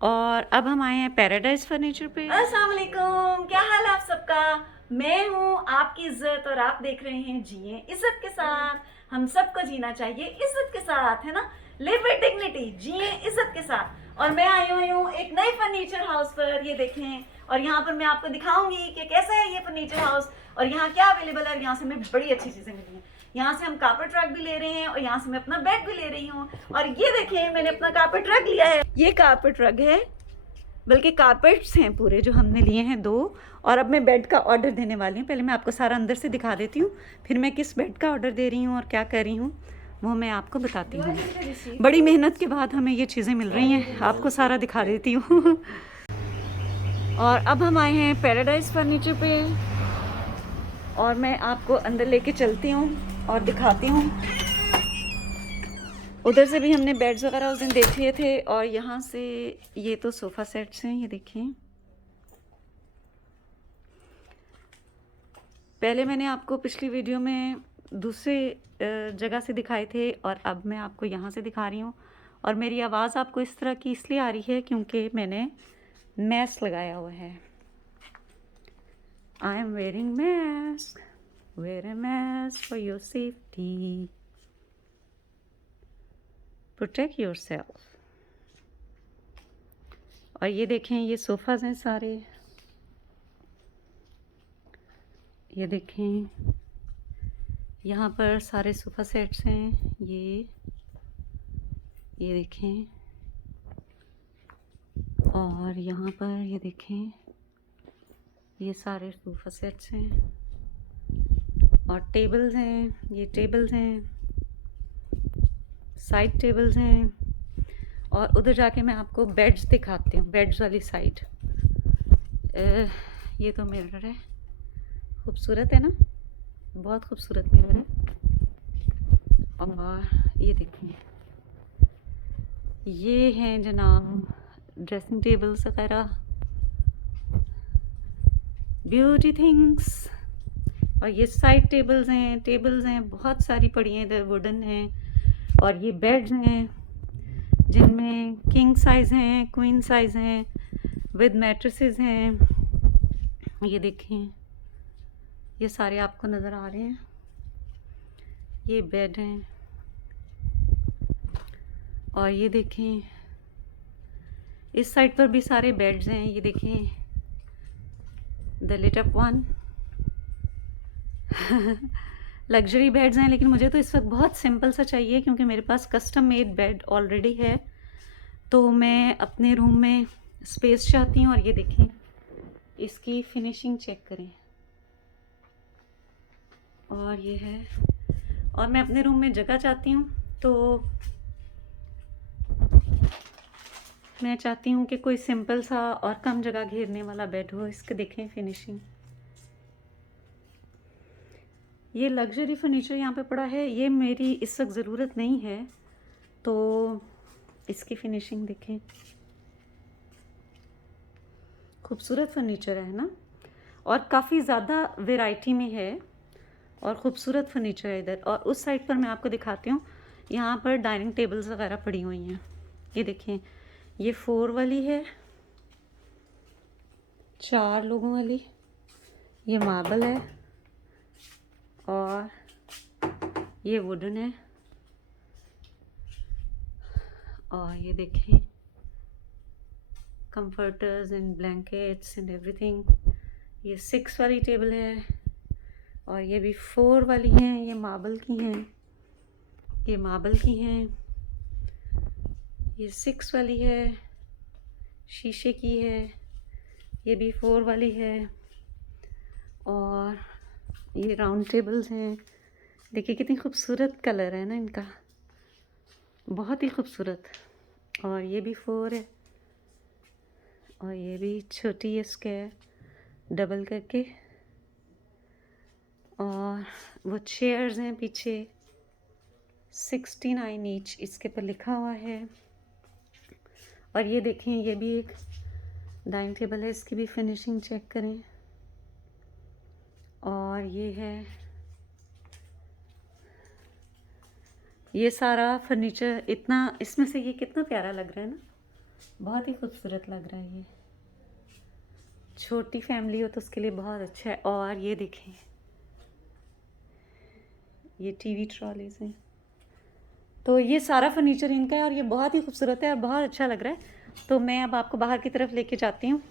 और अब हम आए हैं पैराडाइज फर्नीचर पे। अस्सलाम वालेकुम, क्या हाल है आप सबका। मैं हूँ आपकी इज्जत और आप देख रहे हैं जिए इज्जत के साथ। हम सबको जीना चाहिए इज्जत के साथ, है ना। लिव विद डिग्निटी, जिए इज्जत के साथ। और मैं आई हुई हूँ एक नए फर्नीचर हाउस पर, ये देखें। और यहाँ पर मैं आपको दिखाऊंगी कि कैसा है ये फर्नीचर हाउस और यहाँ क्या अवेलेबल है। और यहाँ से हमें बड़ी अच्छी चीजें मिली हैं। यहाँ से हम कार्पेट रग भी ले रहे हैं और यहाँ से मैं अपना बेड भी ले रही हूँ। और ये देखें, मैंने अपना कार्पेट रग लिया है। ये कार्पेट रग है, बल्कि कारपेट्स हैं पूरे जो हमने लिए हैं 2। और अब मैं बेड का ऑर्डर देने वाली हूँ। पहले मैं आपको सारा अंदर से दिखा देती हूँ, फिर मैं किस बेड का ऑर्डर दे रही हूँ और क्या कर रही हूँ वो मैं आपको बताती हूँ। बड़ी मेहनत के बाद हमें ये चीज़ें मिल रही हैं, आपको सारा दिखा देती हूँ। और अब हम आए हैं पैराडाइज फर्नीचर पे और मैं आपको अंदर लेके चलती हूँ और दिखाती हूँ। उधर से भी हमने बेड्स वगैरह उस दिन देख लिए थे। और यहाँ से ये तो सोफ़ा सेट्स हैं, ये देखिए। पहले मैंने आपको पिछली वीडियो में दूसरे जगह से दिखाए थे और अब मैं आपको यहाँ से दिखा रही हूँ। और मेरी आवाज़ आपको इस तरह की इसलिए आ रही है क्योंकि मैंने मैस्क लगाया हुआ है। I am wearing mask, wear a mask for your safety, protect yourself. और ये देखें, ये सोफ़ाज़ हैं सारे, ये देखें। यहाँ पर सारे सोफ़ा सेट्स हैं, ये देखें। और यहाँ पर ये देखें, ये सारे सोफ़ा सेट्स हैं और टेबल्स हैं, ये टेबल्स हैं, साइड टेबल्स हैं। और उधर जाके मैं आपको बेड्स दिखाती हूँ, बेड्स वाली साइड। ये तो मिरर है, खूबसूरत है ना, बहुत खूबसूरत मिरर है। और ये देखिए, ये हैं जनाब ड्रेसिंग टेबल्स वगैरह, ब्यूटी थिंग्स। और ये साइड टेबल्स हैं, बहुत सारी पड़ी हैं इधर, वुडन हैं। और ये बेड्स हैं जिनमें किंग साइज़ हैं, क्वीन साइज़ हैं, विद मैट्रेसेस हैं। ये देखें, ये सारे आपको नज़र आ रहे हैं, ये बेड हैं। और ये देखें, इस साइड पर भी सारे बेड्स हैं, ये देखें, the lit up one. Luxury beds हैं, लेकिन मुझे तो इस वक्त बहुत सिंपल सा चाहिए क्योंकि मेरे पास कस्टम मेड बेड ऑलरेडी है। तो मैं अपने रूम में स्पेस चाहती हूँ। और ये देखें, इसकी फिनिशिंग चेक करें। और ये है, और मैं अपने रूम में जगह चाहती हूँ, तो मैं चाहती हूँ कि कोई सिंपल सा और कम जगह घेरने वाला बेड हो। इसके देखें फिनिशिंग, ये लग्जरी फर्नीचर यहाँ पे पड़ा है, ये मेरी इस वक्त ज़रूरत नहीं है। तो इसकी फिनिशिंग देखें, खूबसूरत फर्नीचर है ना, और काफ़ी ज़्यादा वैरायटी में है और ख़ूबसूरत फर्नीचर है इधर। और उस साइड पर मैं आपको दिखाती हूँ, यहाँ पर डाइनिंग टेबल्स वगैरह पड़ी हुई हैं, ये देखें। ये 4 वाली है, 4 लोगों वाली, ये मार्बल है और ये वुडन है। और ये देखें, comforters and blankets and everything. ये 6 वाली टेबल है और ये भी 4 वाली हैं, ये मार्बल की हैं, ये मार्बल की हैं। ये 6 वाली है, शीशे की है, ये भी 4 वाली है। और ये राउंड टेबल्स हैं, देखिए कितनी खूबसूरत कलर है ना इनका, बहुत ही खूबसूरत। और ये भी 4 है और ये भी छोटी है स्क्वायर डबल करके। और वो चेयर्स हैं पीछे, 69 ईच इसके पर लिखा हुआ है। और ये देखें, ये भी एक डाइनिंग टेबल है, इसकी भी फिनिशिंग चेक करें। और ये है, ये सारा फर्नीचर इतना, इसमें से ये कितना प्यारा लग रहा है ना, बहुत ही खूबसूरत लग रहा है ये। छोटी फैमिली हो तो उसके लिए बहुत अच्छा है। और ये देखें, ये टीवी ट्रॉलीज हैं। तो ये सारा फर्नीचर इनका है और ये बहुत ही खूबसूरत है और बहुत अच्छा लग रहा है। तो मैं अब आपको बाहर की तरफ लेके जाती हूँ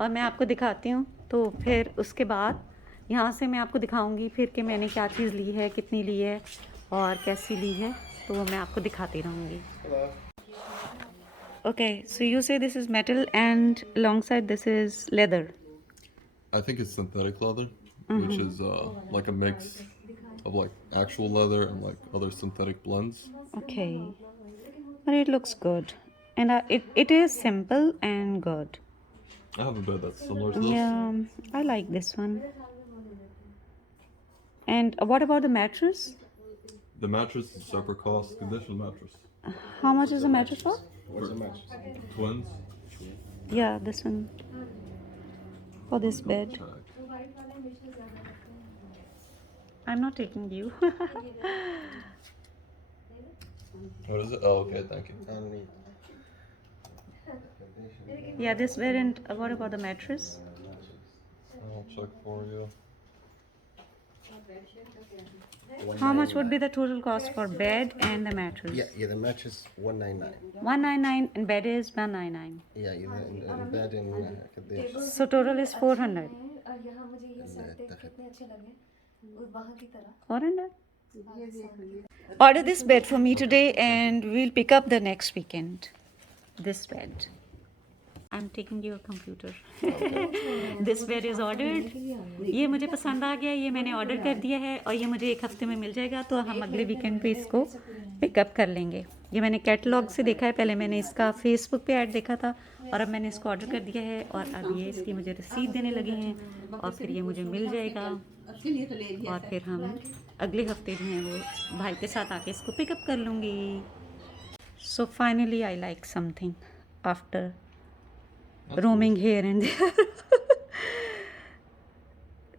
और मैं आपको दिखाती हूँ। तो फिर उसके बाद यहाँ से मैं आपको दिखाऊंगी फिर कि मैंने क्या चीज़ ली है, कितनी ली है और कैसी ली है, तो वो मैं आपको दिखाती रहूँगी। ओके, सो यू से this is metal and long side this is leather. I think it's synthetic leather, which is like a mix of like actual leather and like other synthetic blends. Okay, but it looks good and it is simple and good. I have a bed that's similar to this. Yeah, I like this one. And what about the mattress? The mattress is a separate cost. Condition mattress. How much is the mattress for? What's the mattress? Twins. Yeah, this one. For this bed. Check. I'm not taking you. What is it? Oh, okay. Thank you. Yeah, this bed and what about the mattress? I'll check for you. How much would be the total cost for bed and the mattress? Yeah, the mattress 199. 199 and bed is 199. Yeah, in bed in Kadesh. So total is 400. यहाँ मुझे ये set देख कितने अच्छे लगे और वहाँ की तरह 400. Order this bed for me today and we'll pick up the next weekend. This bed. I'm taking your computer. This bed is ordered. ये मुझे पसंद आ गया, ये मैंने ऑर्डर कर दिया है और ये मुझे एक हफ्ते में मिल जाएगा, तो हम अगले वीकेंड पे इसको पिकअप कर लेंगे। ये मैंने कैटलॉग से देखा है, पहले मैंने इसका फेसबुक पे ऐड देखा था और अब मैंने इसको ऑर्डर कर दिया है और अब ये इसकी मुझे रसीद देने लगे हैं और फिर ये मुझे मिल जाएगा और फिर हम अगले हफ्ते जो हैं वो भाई के साथ आके इसको पिकअप कर लूँगी। So finally I like something after roaming here and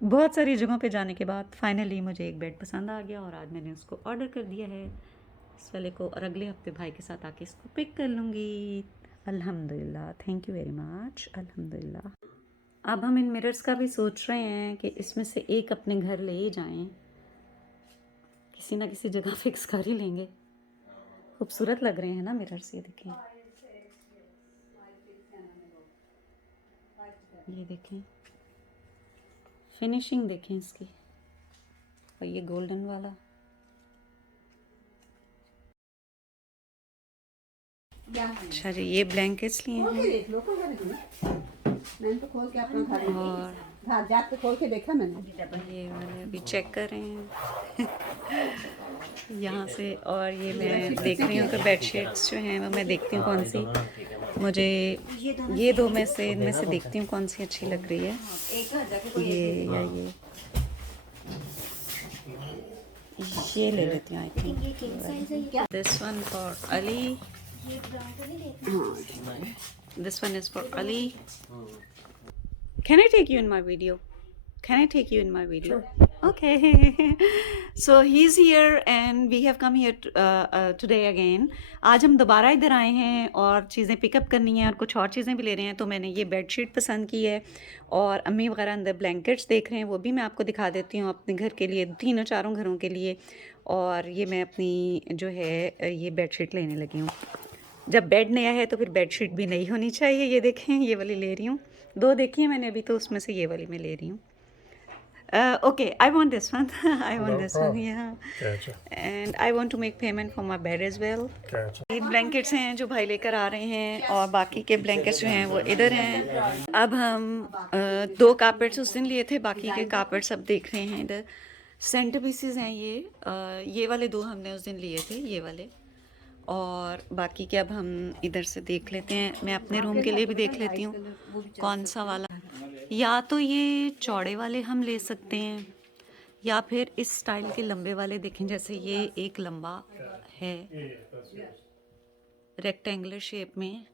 बहुत सारी जगहों पे जाने के बाद फाइनली मुझे एक बेड पसंद आ गया और आज मैंने उसको ऑर्डर कर दिया है इस वाले को और अगले हफ्ते भाई के साथ आके इसको पिक कर लूँगी। अल्हम्दुलिल्लाह, थैंक यू वेरी मच, अल्हम्दुलिल्लाह। अब हम इन मिरर्स का भी सोच रहे हैं कि इसमें से एक अपने घर ले ही जाएं, किसी ना किसी जगह फिक्स कर ही लेंगे। खूबसूरत लग रहे हैं ना मिरर्स, ये देखें, ये देखें, फिनिशिंग देखें इसकी, और ये गोल्डन वाला। अच्छा जी, ये ब्लैंकेट्स लिए हैं मैंने तो खोल के अपना घर में और घर जाके खोल के देखा मैंने। ये मैंने अभी चेक कर रहे हैं यहाँ से। और ये मैं देख रही हूँ कि बेडशीट्स जो हैं वो मैं देखती हूँ कौन सी मुझे, ये दो में से इनमें से देखती हूँ कौन सी अच्छी लग रही है, ये या ये ले लेती हूँ। I think this one for Ali, this one is for Ali. Can I take you in my video? Can I take you in my video? Sure. Okay. So he's here and we have come here today again. आज हम दोबारा इधर आए हैं और चीज़ें pickup करनी हैं और कुछ और चीज़ें भी ले रहे हैं। तो मैंने ये बेडशीट पसंद की है और अम्मी वगैरह अंदर ब्लैंकेट्स देख रहे हैं, वो भी मैं आपको दिखा देती हूँ अपने घर के लिए, 3-4 घरों के लिए। और ये मैं अपनी जो है ये बेडशीट लेने लगी हूँ। जब बेड नया है तो फिर बेडशीट भी नई होनी चाहिए। ये देखें, ये वाली ले रही हूँ, 2 देखी है मैंने अभी, तो उसमें से ये वाली मैं ले रही हूँ। Okay, I want this one, I want this one, and I want to make payment for my bed as well. ये ब्लैंकेट्स हैं जो भाई लेकर आ रहे हैं और बाकी के ब्लैंकेट्स जो हैं वो इधर हैं। अब हम 2 कारपेट्स उस दिन लिए थे, बाकी के कारपेट्स अब देख रहे हैं इधर। सेंटर पीसेस हैं ये वाले 2 हमने उस दिन लिए थे, ये वाले, और बाकी के अब हम इधर से देख लेते हैं। मैं अपने रूम के लिए भी देख लेती हूँ कौन सा वाला, या तो ये चौड़े वाले हम ले सकते हैं या फिर इस स्टाइल के लंबे वाले देखें। जैसे ये एक लंबा है रेक्टेंगुलर शेप में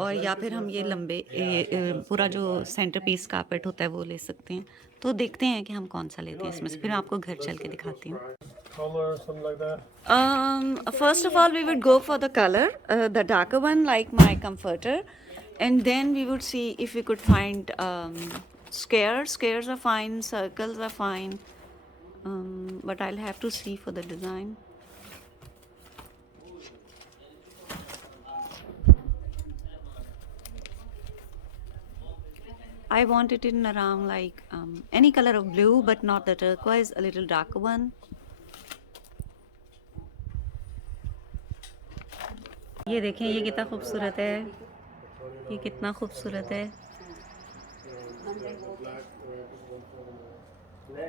और या फिर हम ये लंबे पूरा जो सेंटर पीस कारपेट होता है वो ले सकते हैं। तो देखते हैं कि हम कौन सा लेते हैं इसमें से, फिर मैं आपको घर चल के दिखाती हूँ। Color or something like that? First of all, we would go for the color, the darker one, like my comforter, and then we would see if we could find squares. Squares are fine, circles are fine, but I'll have to see for the design. I want it in around like any color of blue, but not the turquoise, a little darker one. ये देखें, ये कितना खूबसूरत है, ये कितना खूबसूरत है,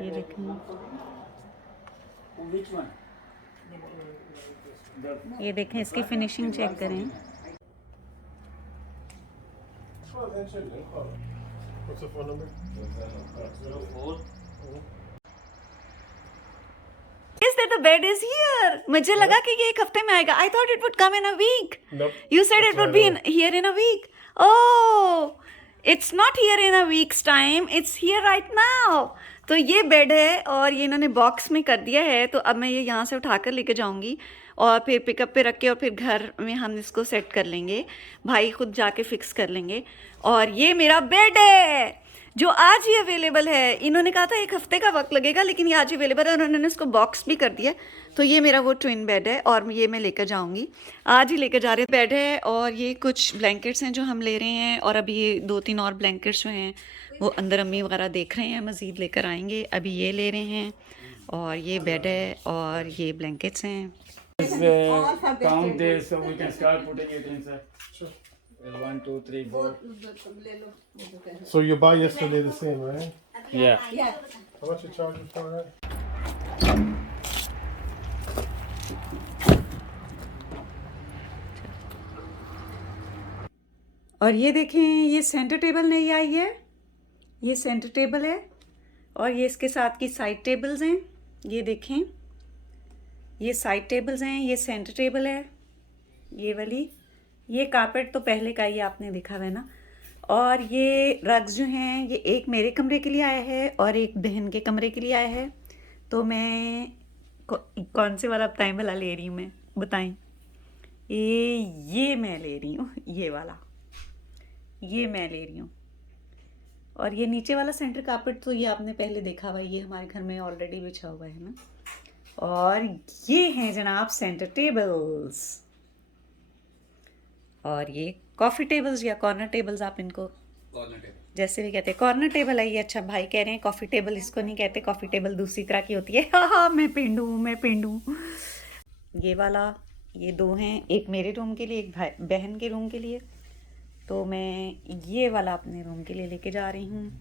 ये देखें, ये देखें, इसकी फिनिशिंग चेक करें। What's the phone number? Is that the bed is here? मुझे लगा कि ये एक हफ्ते में आएगा. I thought it would come in a week. Nope. You said it It's would right be away. here in a week. Oh, it's not here in a week's time. It's here right now. तो ये bed है और ये इन्होंने box में कर दिया है, तो अब मैं ये यहाँ से उठाकर लेके जाऊँगी और फिर पिकअप पे रख के और फिर घर में हम इसको सेट कर लेंगे, भाई खुद जाके फिक्स कर लेंगे। और ये मेरा बेड है जो आज ही अवेलेबल है। इन्होंने कहा था एक हफ्ते का वक्त लगेगा, लेकिन ये आज ही अवेलेबल है और उन्होंने इसको बॉक्स भी कर दिया। तो ये मेरा वो ट्विन बेड है और ये मैं लेकर जाऊंगी, आज ही लेकर जा रहे हैं। बेड है और ये कुछ ब्लैंकेट्स हैं जो हम ले रहे हैं, और अभी ये 2-3 और ब्लैंकेट्स जो हैं वो अंदर अम्मी वगैरह देख रहे हैं, मज़ीद लेकर आएंगे। अभी ये ले रहे हैं और ये बेड है और ये ब्लैंकेट्स हैं। Count this so we can start putting it inside. Sure. 1, 2, 3, 4. So you bought yesterday the same, right? Yeah. How much you charge for that? और ये देखें, ये सेंटर टेबल नहीं आई है, ये सेंटर टेबल है और ये इसके साथ की साइड टेबल्स हैं। ये देखें, ये साइड टेबल्स हैं, ये सेंटर टेबल है, ये वाली। ये कारपेट तो पहले का ही आपने देखा है ना। और ये रग्स जो हैं, ये एक मेरे कमरे के लिए आया है और एक बहन के कमरे के लिए आया है। तो मैं कौन से वाला टाइम वाला ले रही हूँ, मैं बताएं? ये मैं ले रही हूँ, ये वाला, ये मैं ले रही हूँ। और ये नीचे वाला सेंटर कारपेट तो ये आपने पहले देखा हुआ है, ये हमारे घर में ऑलरेडी बिछा हुआ है ना। और ये हैं जनाब सेंटर टेबल्स, और ये कॉफ़ी टेबल्स या कॉर्नर टेबल्स, आप इनको जैसे भी कहते हैं। कॉर्नर टेबल है ये। अच्छा, भाई कह रहे हैं कॉफ़ी टेबल इसको नहीं कहते, कॉफ़ी टेबल दूसरी तरह की होती है। हाँ, मैं पेंडू। ये वाला, ये 2 हैं, एक मेरे रूम के लिए, एक बहन के रूम के लिए। तो मैं ये वाला अपने रूम के लिए लेके जा रही हूँ।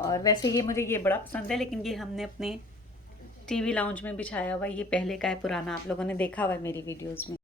और वैसे ये मुझे ये बड़ा पसंद है, लेकिन ये हमने अपने टीवी लाउंज में बिछाया हुआ है, ये पहले का है, पुराना, आप लोगों ने देखा हुआ है मेरी वीडियोस में।